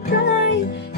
cry.